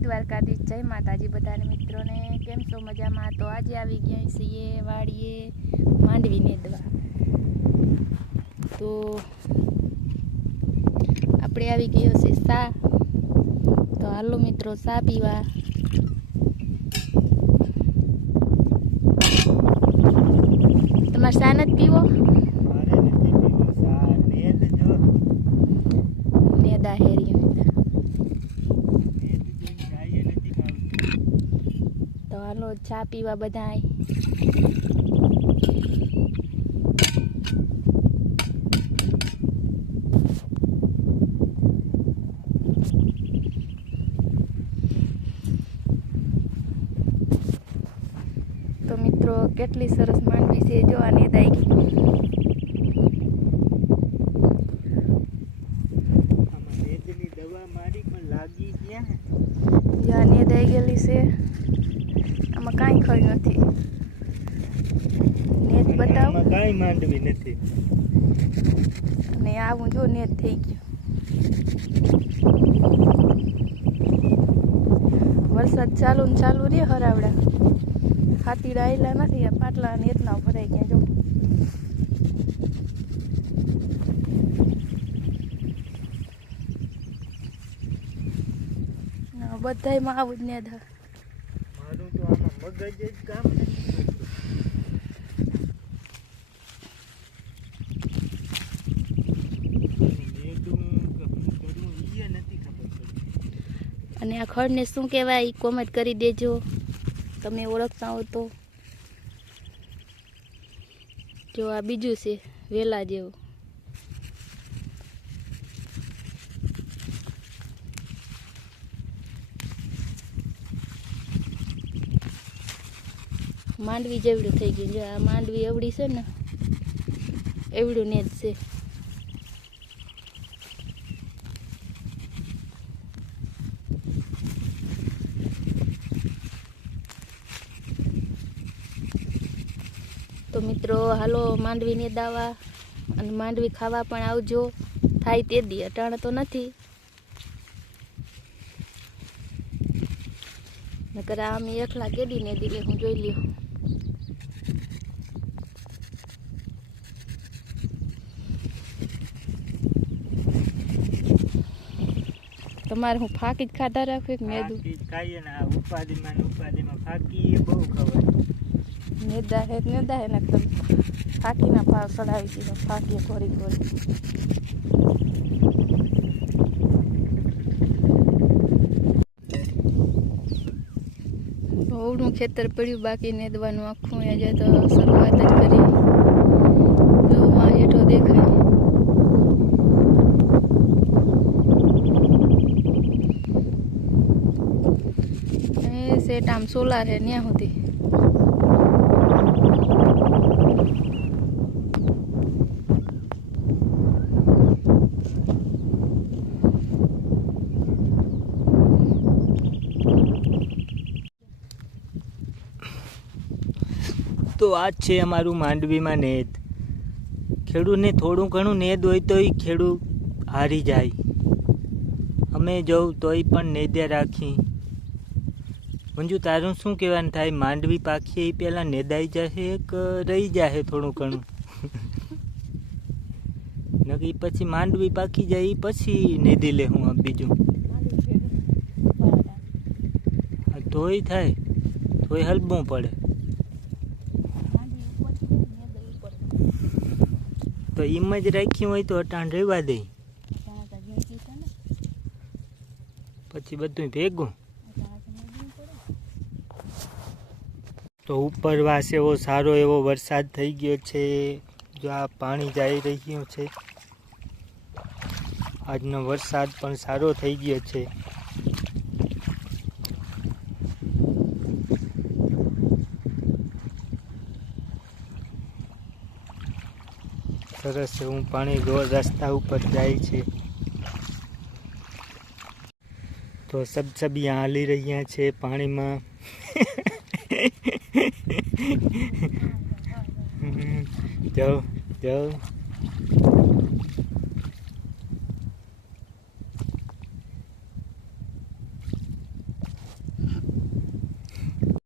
દ્વારકાધીશ, જય માતાજી બધાને મિત્રોને. કેમ છો? મજામાં? તો આજે આવી ગયા છીએ વાડીએ માંડવી નેદવા. તો આપણે આવી ગયો છે સા. તો હાલો મિત્રો સા પીવા. તમારે સા નથી પીવો? નેદા હેરી તો હાલો ચા પીવા બધા. તો મિત્રો કેટલી સરસ માંડવી છે, જો આ નેદાઈ ગઈ. જ્યાં નેદાઈ ગયેલી છે આમાં કાંઈ ખરી નથી. નેત બતાવ, કાંઈ માંડવી નથી. અને આવું જો નેત થઈ ગયું. વરસાદ ચાલુ ને ચાલુ રે હરાવડા. હાથીડા આવેલા નથી, આ પાટલા નેતના ભરાઈ ગયા. જો બધાયમાં આવું જ નેદ. મારું તો આમાં મગજ જ કામ નથી કરતું. અને આ ખડને શું કહેવાય કોમેન્ટ કરી દેજો તમે ઓળખતા હો તો. જો આ બીજું છે વેલા જેવું. માંડવી જેવડું થઈ ગયું. જો આ માંડવી એવડી છે ને, એવડું નેજ છે. તો મિત્રો હાલો માંડવી નેદાવા અને માંડવી ખાવા પણ આવજો. થાય તે દી, અટાણે તો નથી. નકર આમ એકલા કેડી નેદી લે, હું જોઈ લ્યો. તમારે હું ફાકી જ ખાધા રાખું કે મેદું? ખાઈએ ને આ ઉપાધિમાં ફાકી બહુ ખવાય. નેદા હે ને ફાકીના ભાવ ચડાવી દીધો. ફાકી ઘોરી ઘોરી. બહુનું ખેતર પડ્યું બાકી નેદવાનું આખું. આજે તો શરૂઆત જ કરી. જોવા હેઠો દેખાય. સેટ આમ સોલાર હે ત્યાં સુધી. તો આ જ છે અમારું માંડવીમાં નેદ. ખેડૂતને થોડું ઘણું નેદ હોય તો એ ખેડૂત હારી જાય. અમે જવું તોય પણ નેદ્યા રાખી. મંજુ તારું શું કહેવાનું થાય? માંડવી પાકીએ એ પહેલાં નેદાઈ જશે કે રહી જશે થોડું ઘણું? નકી પછી માંડવી પાકી જાય પછી નેદી લે હું બીજું. તોય થાય, તોય હલવું પડે. તો એમ જ રાખ્યું હોય તો અટાણ રહેવા દે, પછી બધું ભેગું. તો ઉપરવાસ એવો સારો એવો વરસાદ થઈ ગયો છે. જો આ પાણી જઈ રહ્યું છે. આજનો વરસાદ પણ સારો થઈ ગયો છે. સરસ એવું પાણી રોડ રસ્તા ઉપર જાય છે. તો સબસબિયા હાલી રહ્યા છે પાણીમાં. જાઓ જાઓ.